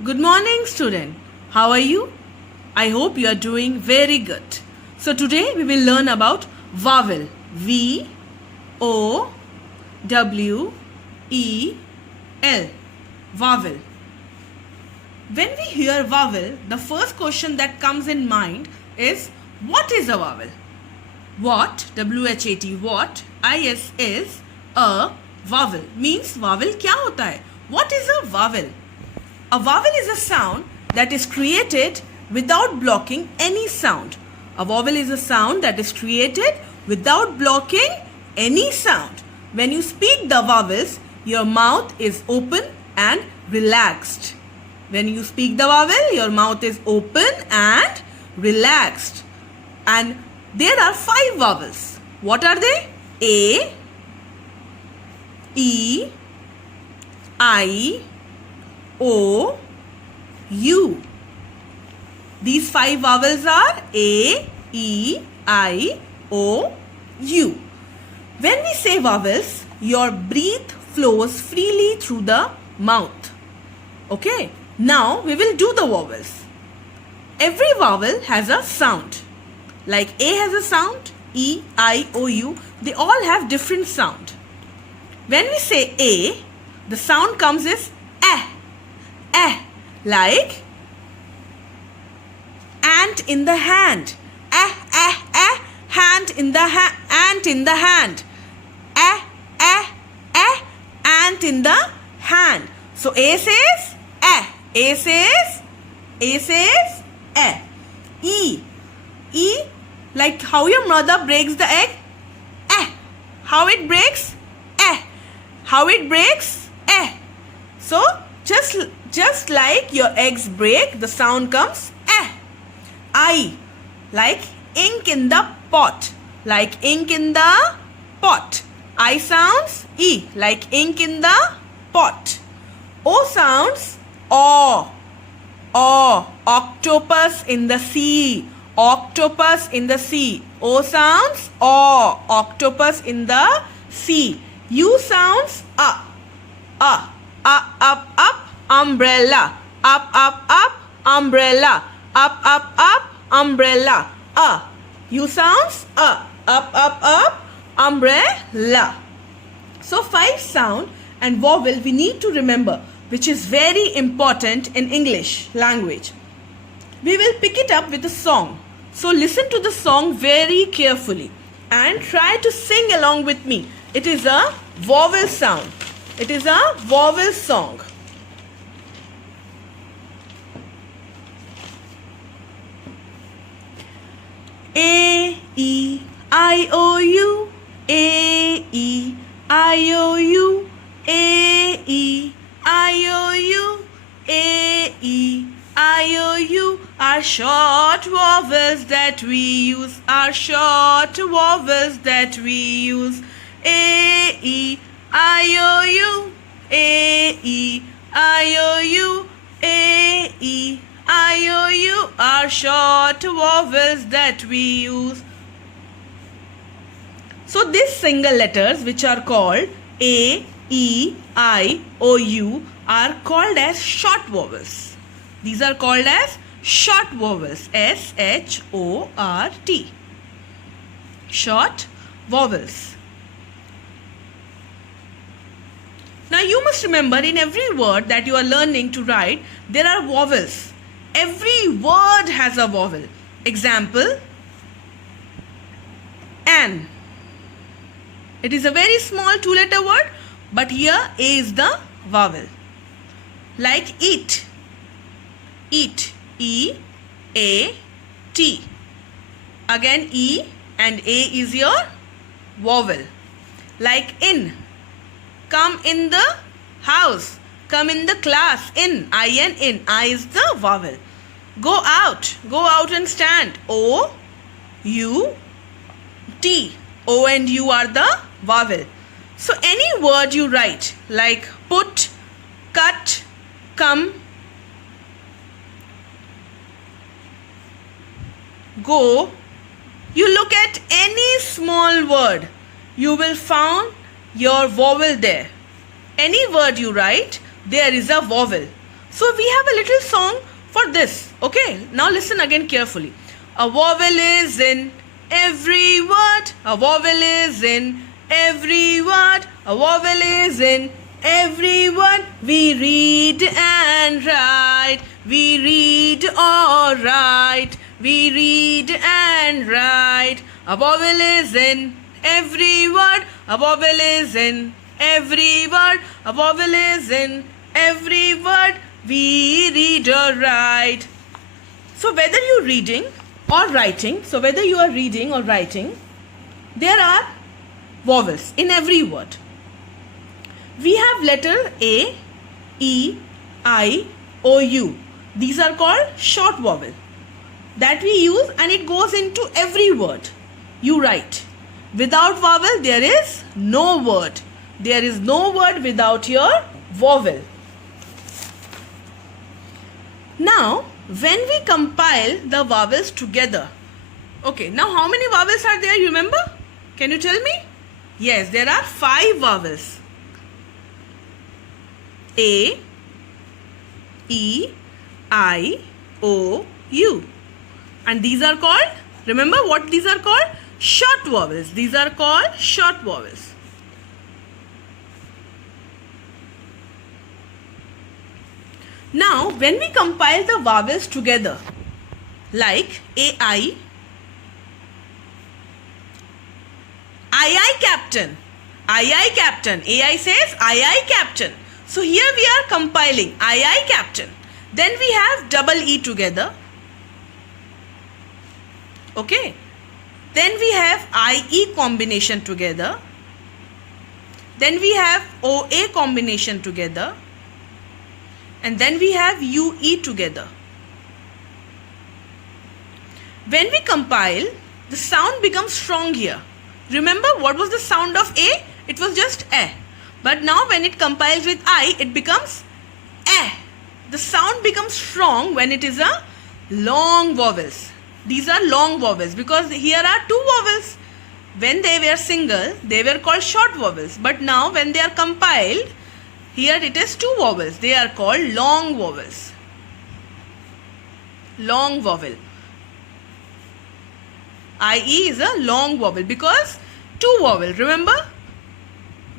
Good morning, student. How are you? I hope you are doing very good. So today we will learn about vowel. V O W E L. Vowel. When we hear vowel, the first question that comes in mind is, what is a vowel? What, W-H-A-T, what, I-S is a vowel. Means vowel क्या होता है? What is a vowel? A vowel is a sound that is created without blocking any sound. A vowel is a sound that is created without blocking any sound. When you speak the vowels, your mouth is open and relaxed. When you speak the vowel, your mouth is open and relaxed. And there are 5 vowels. What are they? A, E, I, O, U. These 5 vowels are A, E, I, O, U. When we say vowels, your breath flows freely through the mouth. Okay? Now we will do the vowels. Every vowel has a sound. Like A has a sound, E, I, O, U. They all have different sound. When we say A, the sound comes as eh, eh, like ant in the hand. Eh, eh, eh, hand in the ant in the hand. Eh, eh, eh, ant in the hand. So A says eh, A says eh. E, E, like how your mother breaks the egg. Eh, how it breaks? Eh, how it breaks? Eh. So just like your eggs break, the sound comes eh. I, like ink in the pot. Like ink in the pot. I sounds E, like ink in the pot. O sounds aw. Aw, octopus in the sea. Octopus in the sea. O sounds aw, octopus in the sea. U sounds up. Up, umbrella. Up, umbrella. Up, umbrella. U sounds up, umbrella. So 5 sound and vowel we need to remember, which is very important in English language. We will pick it up with a song. So listen to the song very carefully and try to sing along with me. It is a vowel sound. It is a vowel song. A, E, I, O, U. A, E, I, O, U. A, E, I, O, U. A, E, I, O, U are short vowels that we use. Are short vowels that we use. A, E, I, O, U. A, E, I, O, U. A, E, I, O, U are short vowels that we use. So these single letters, which are called A, E, I, O, U, are called as short vowels. These are called as short vowels. S-H-O-R-T. Short vowels. Now you must remember, in every word that you are learning to write, there are vowels. Every word has a vowel. Example, an. It is a very small 2-letter word, but here A is the vowel. Like eat. Eat. E-A-T. Again E and A is your vowel. Like in. Come in the house. Come in the class. In. I-N, in. I is the vowel. Go out. Go out and stand. O-U-T. O and U are the vowel. So any word you write, like put, cut, come, go, you look at any small word, you will find your vowel there. Any word you write, there is a vowel. So we have a little song for this. Okay, now listen again carefully. A vowel is in every word. A vowel is in every word. A vowel is in every word. We read and write. We read or write. We read and write. A vowel is in every word. A vowel is in every word. A vowel is in every word. We read or write. So whether you're reading or writing, there are vowels in every word. We have letter A, E, I, O, U. These are called short vowel that we use, and it goes into every word you write. Without vowel, there is no word. There is no word without your vowel. Now, when we compile the vowels together, okay, now how many vowels are there, you remember? Can you tell me? Yes, there are 5 vowels. A, E, I, O, U. And these are called, remember what these are called? Short vowels. These are called short vowels. Now, when we compile the vowels together, like AI, captain, captain. AI says I captain. So here we are compiling I captain. Then we have double E together. Okay. Then we have IE combination together. Then we have OA combination together. And then we have UE together. When we compile, the sound becomes strong here. Remember what was the sound of A? It was just A. But now when it compiles with I, it becomes A. The sound becomes strong when it is a long vowels. These are long vowels because here are 2 vowels. When they were single, they were called short vowels. But now when they are compiled, here it is 2 vowels. They are called long vowels. Long vowel. IE is a long vowel because 2 vowel. Remember?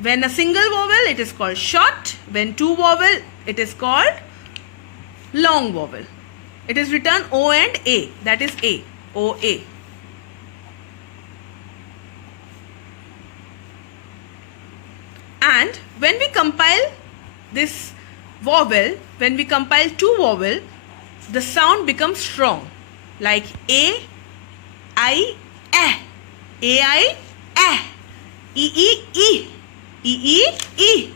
When a single vowel, it is called short. When 2 vowel, it is called long vowel. It is written O and A. That is A. O-A. And when we compile this vowel, when we compile 2 vowel, the sound becomes strong. Like A, I, A. A-I, A. E-E, E. E-E, E.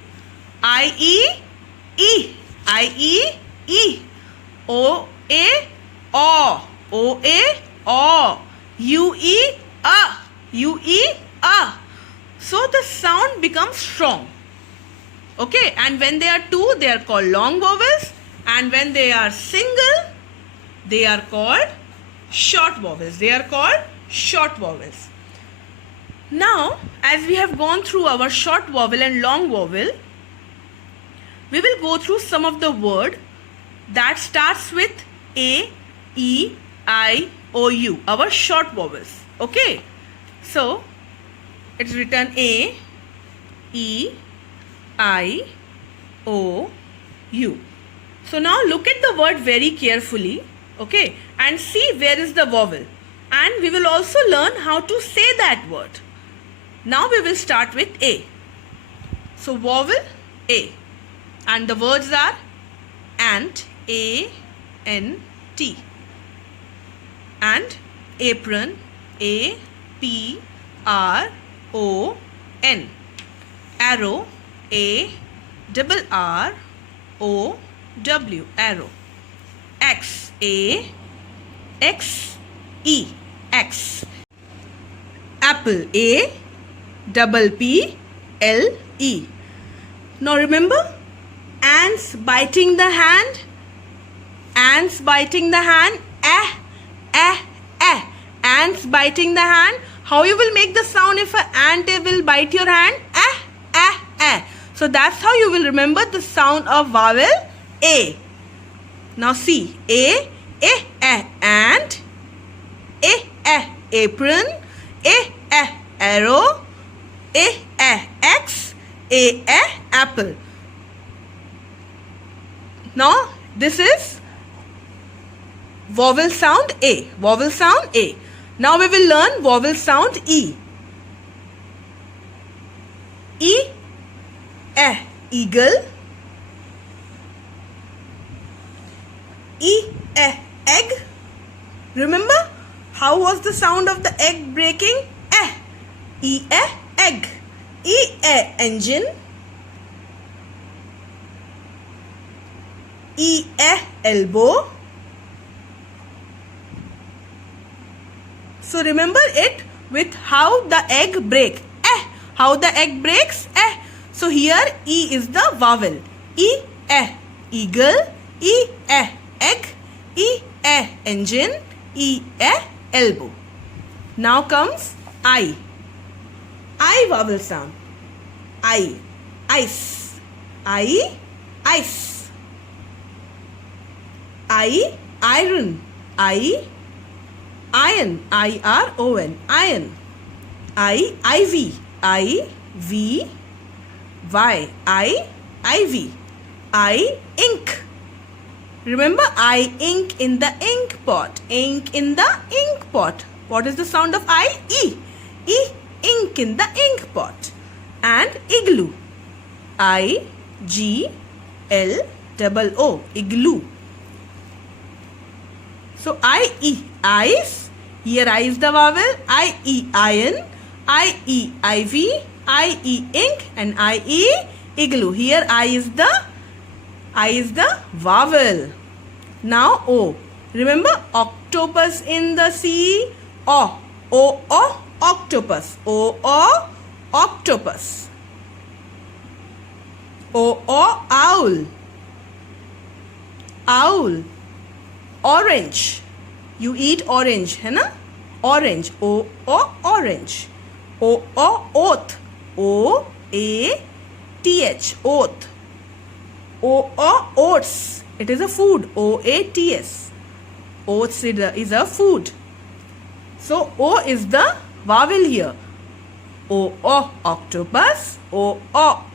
I-E, E. I-E, E. O-A, O. O-A, O. U-E, A. U-E, A. So the sound becomes strong. Okay, and when they are 2, they are called long vowels. And when they are single, they are called short vowels. They are called short vowels. Now, as we have gone through our short vowel and long vowel, we will go through some of the word that starts with A, E, I, O, U, our short vowels. Okay, so it's written A, E, I, O, U. So now look at the word very carefully, okay, and see where is the vowel. And we will also learn how to say that word. Now we will start with A. So vowel A. And the words are ant, A-N-T. And apron, A-P-R-O-N. Arrow, A-R-R-O-W. Arrow. X, A-X-E. X. Apple, A-P-P-L-E. Now remember, ants biting the hand. Ants biting the hand. Ants biting the hand. How you will make the sound if an ant will bite your hand? So that's how you will remember the sound of vowel A. Now see, A, and, apron, arrow, X, apple. Now this is vowel sound A. Vowel sound A. Now we will learn vowel sound E. Eagle. Egg. Remember how was the sound of the egg breaking? Egg. Engine. Elbow. So remember it with how the egg break. How the egg breaks. So here E is the vowel. Eagle. Egg. Engine. Elbow. Now comes I. I vowel sound. Ice. Ice. Iron. Iron. IRON. Iron. Ivy. IV. Ivy. Ink. Remember ink in the ink pot. Ink in the ink pot. What is the sound of I? Ink in the ink pot. And igloo. IGLOO. Igloo. So ice. Here I is the vowel. Iron. Ivy. Ink. And igloo. Here I is the vowel. Now O. Remember octopus in the sea. Octopus. Octopus. Owl. Orange. You eat orange, है ना? Orange. Orange. Oath. OATH. Oath. Oats. It is a food. OATS. Oats is a food. So O is the vowel here. Octopus. Owl.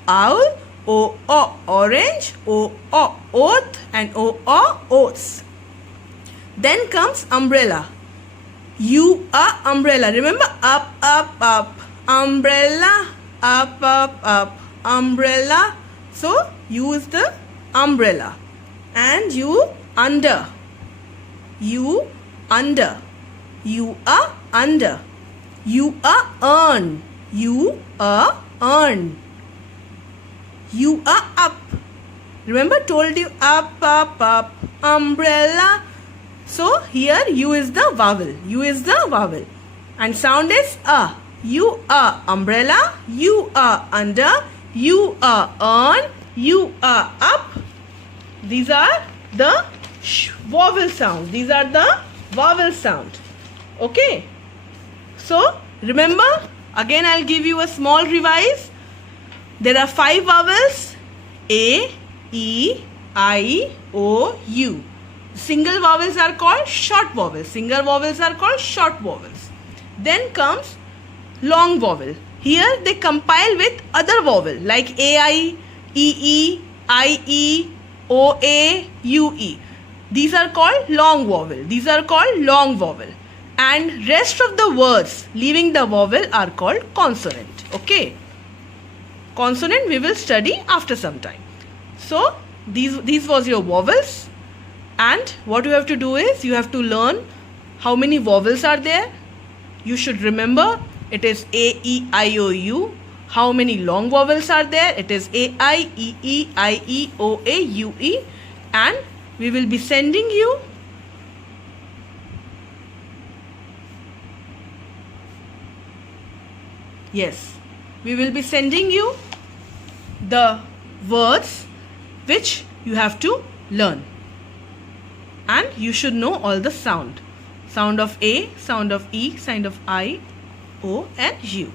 Orange. Oath. And oats. Then comes umbrella. Umbrella. Remember up. Umbrella. Up. Umbrella. So use the umbrella. And under. Under. Under. Earn. Earn. Up. Remember told you up. Umbrella. So here U is the vowel. And sound is a. You are umbrella. You are under. You are earn. You are up. These are the vowel sounds. These are the vowel sound. Okay. So remember, again I'll give you a small revise. There are 5 vowels. A, E, I, O, U. Single vowels are called short vowels. Single vowels are called short vowels. Then comes long vowel. Here they compile with other vowel like AI, EE, IE, OA, UE. These are called long vowel. And rest of the words leaving the vowel are called consonant. Okay. Consonant we will study after some time. So these was your vowels. And what you have to do is you have to learn how many vowels are there. You should remember it is A, E, I, O, U. How many long vowels are there? It is A, I, E, E, I, E, O, A, U, E. And we will be sending you the words which you have to learn. And you should know all the sound. Sound of A, sound of E, sound of I, O and U.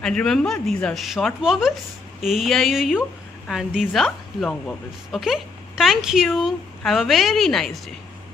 And remember these are short vowels, A, E, I, O, U, and these are long vowels. Okay. Thank you. Have a very nice day.